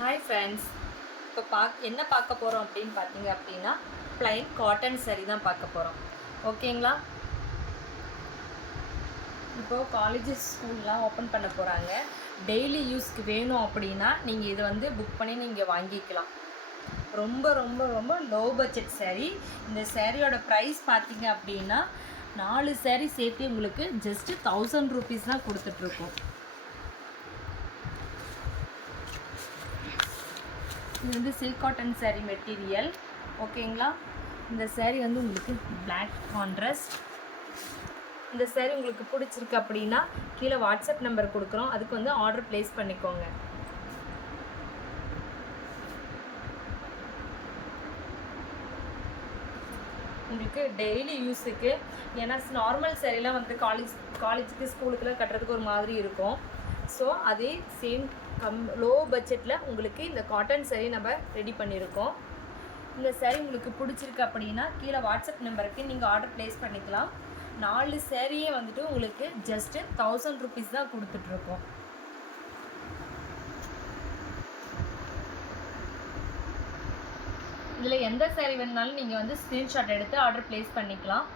Hi friends, இப்போ என்ன பார்க்க போகிறோம் அப்படின்னு பார்த்தீங்க அப்படின்னா ப்ளைன் காட்டன் saree தான் பார்க்க போகிறோம். ஓகேங்களா? இப்போது காலேஜஸ் ஸ்கூல்லாம் ஓப்பன் பண்ண போகிறாங்க. டெய்லி யூஸ்க்கு வேணும் அப்படின்னா நீங்கள் இதை வந்து புக் பண்ணி நீங்கள் வாங்கிக்கலாம். ரொம்ப ரொம்ப ரொம்ப லோ பட்ஜெட் saree. இந்த சாரியோட ப்ரைஸ் பார்த்தீங்க அப்படின்னா 4 saree சேர்த்து உங்களுக்கு ஜஸ்ட்டு 1000 rupees தான் கொடுத்துட்ருக்கோம். இது வந்து சில்க் காட்டன் saree மெட்டீரியல். ஓகேங்களா? இந்த saree வந்து உங்களுக்கு பிளாக் கான்ட்ராஸ்ட். இந்த saree உங்களுக்கு பிடிச்சிருக்கு அப்படின்னா கீழே வாட்ஸ்அப் நம்பர் கொடுக்குறோம், அதுக்கு வந்து ஆர்டர் ப்ளேஸ் பண்ணிக்கோங்க. உங்களுக்கு டெய்லி யூஸுக்கு, ஏன்னா நார்மல் சாரீலாம் வந்து காலேஜுக்கு ஸ்கூலுக்குலாம் கட்டுறதுக்கு ஒரு மாதிரி இருக்கும். ஸோ அதே சேம் லோ பட்ஜெட்டில் உங்களுக்கு இந்த காட்டன் saree நம்ம ரெடி பண்ணியிருக்கோம். இந்த saree உங்களுக்கு பிடிச்சிருக்கு அப்படின்னா கீழே வாட்ஸ்அப் நம்பருக்கு நீங்கள் ஆர்டர் ப்ளேஸ் பண்ணிக்கலாம். 4 சாரியே வந்துட்டு உங்களுக்கு ஜஸ்ட்டு 1000 rupees தான் கொடுத்துட்ருக்கோம். இதில் எந்த saree வேணுனாலும் நீங்கள் வந்து ஸ்க்ரீன்ஷாட் எடுத்து ஆர்டர் ப்ளேஸ் பண்ணிக்கலாம்.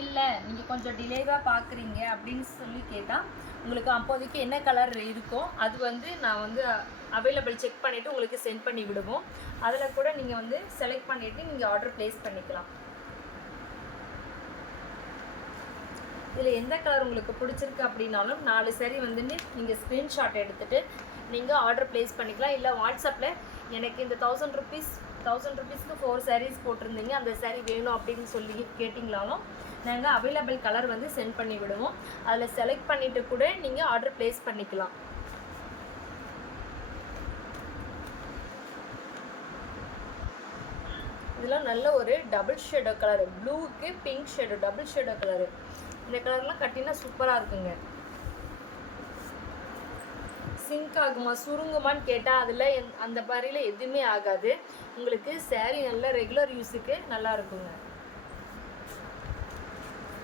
இல்லை நீங்கள் கொஞ்சம் டிலேவாக பார்க்குறீங்க அப்படின்னு சொல்லி கேட்டால் உங்களுக்கு அப்போதைக்கு என்ன கலர் இருக்கோ அது வந்து நான் வந்து அவைலபிள் செக் பண்ணிவிட்டு உங்களுக்கு சென்ட் பண்ணி விடுவோம். அதில் கூட நீங்கள் வந்து செலக்ட் பண்ணிவிட்டு நீங்கள் ஆர்டர் ப்ளேஸ் பண்ணிக்கலாம். இதில் எந்த கலர் உங்களுக்கு பிடிச்சிருக்கு அப்படின்னாலும் 4 saree வந்துட்டு நீங்கள் ஸ்க்ரீன்ஷாட் எடுத்துகிட்டு நீங்கள் ஆர்டர் ப்ளேஸ் பண்ணிக்கலாம். இல்லை வாட்ஸ்அப்பில் எனக்கு இந்த 1000 rupeesக்கு 4 sarees போட்டிருந்தீங்க, அந்த saree வேணும் அப்படின்னு சொல்லி கேட்டிங்களாலும் நாங்கள் அவைலபிள் கலர் வந்து சென்ட் பண்ணி விடுவோம். அதில் செலக்ட் பண்ணிவிட்டு கூட நீங்கள் ஆர்டர் ப்ளேஸ் பண்ணிக்கலாம். இதெல்லாம் நல்ல ஒரு டபுள் ஷேடோ கலரு, ப்ளூவுக்கு pink shadow double shadow colour. இந்த கலர்லாம் கட்டினா சூப்பராக இருக்குங்க. சிங்க் ஆகுமா சுருங்குமான்னு கேட்டால் அதில் அந்த மாதிரியில் எதுவுமே ஆகாது. உங்களுக்கு saree நல்ல ரெகுலர் யூஸுக்கு நல்லா இருக்குங்க.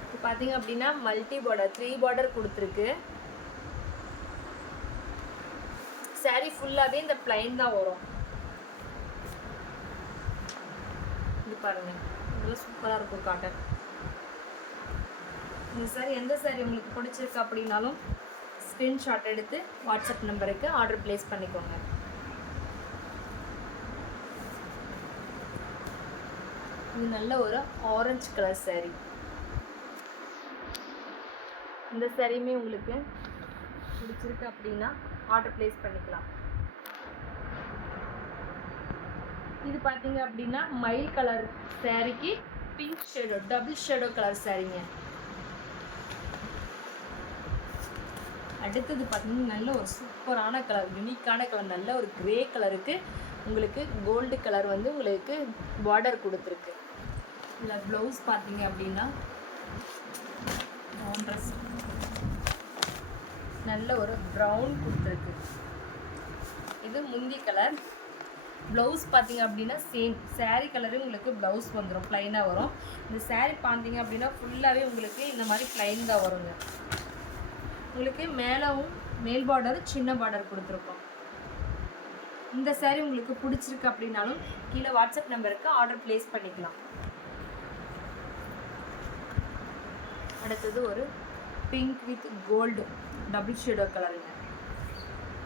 இப்போ பார்த்தீங்க அப்படின்னா மல்டி பார்டர் 3 பார்டர் கொடுத்துருக்கு. saree ஃபுல்லாகவே இந்த பிளைன் தான் வரும். இது பாருங்க, இதெல்லாம் சூப்பராக இருக்கும் காட்டன். இந்த saree எந்த saree உங்களுக்கு பிடிச்சிருக்கு அப்படின்னாலும் ஸ்க்ரீன்ஷாட் எடுத்து வாட்ஸ்அப் நம்பருக்கு ஆர்டர் ப்ளேஸ் பண்ணிக்கோங்க. இது நல்ல ஒரு ஆரஞ்சு கலர் saree. இந்த சாரியுமே உங்களுக்கு பிடிச்சிருக்கு அப்படின்னா ஆர்டர் ப்ளேஸ் பண்ணிக்கலாம். இது பார்த்தீங்க அப்படின்னா மயில் கலர் சாரிக்கு pink shadow double shadow colour சாரீங்க. அடுத்தது பார்த்தீங்கன்னா நல்ல ஒரு சூப்பரான கலர், யூனிக்கான கலர், நல்ல ஒரு கிரே கலருக்கு உங்களுக்கு கோல்டு கலர் வந்து உங்களுக்கு பார்டர் கொடுத்துருக்கு. இதில் ப்ளவுஸ் பார்த்தீங்க அப்படின்னா ட்ரெஸ் நல்ல ஒரு ப்ரௌன் கொடுத்துருக்கு. இது முந்தி கலர். ப்ளவுஸ் பார்த்தீங்க அப்படின்னா சேம் saree கலரு உங்களுக்கு ப்ளவுஸ் வந்துடும், ப்ளைனாக வரும். இந்த saree பார்த்தீங்க அப்படின்னா ஃபுல்லாகவே உங்களுக்கு இந்த மாதிரி ப்ளைன் தான் வருங்க. உங்களுக்கு மேலவும் மேல் பார்டர் சின்ன பார்டர் கொடுத்துருக்கோம். இந்த saree உங்களுக்கு பிடிச்சிருக்கு அப்படின்னாலும் கீழே வாட்ஸ்அப் நம்பருக்கு ஆர்டர் ப்ளேஸ் பண்ணிக்கலாம். அடுத்தது ஒரு pink with gold double shadow கலருங்க.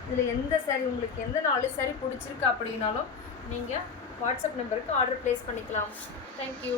இதில் எந்த saree உங்களுக்கு எந்த 4 saree பிடிச்சிருக்கு அப்படின்னாலும் நீங்கள் வாட்ஸ்அப் நம்பருக்கு ஆர்டர் ப்ளேஸ் பண்ணிக்கலாம். தேங்க்யூ.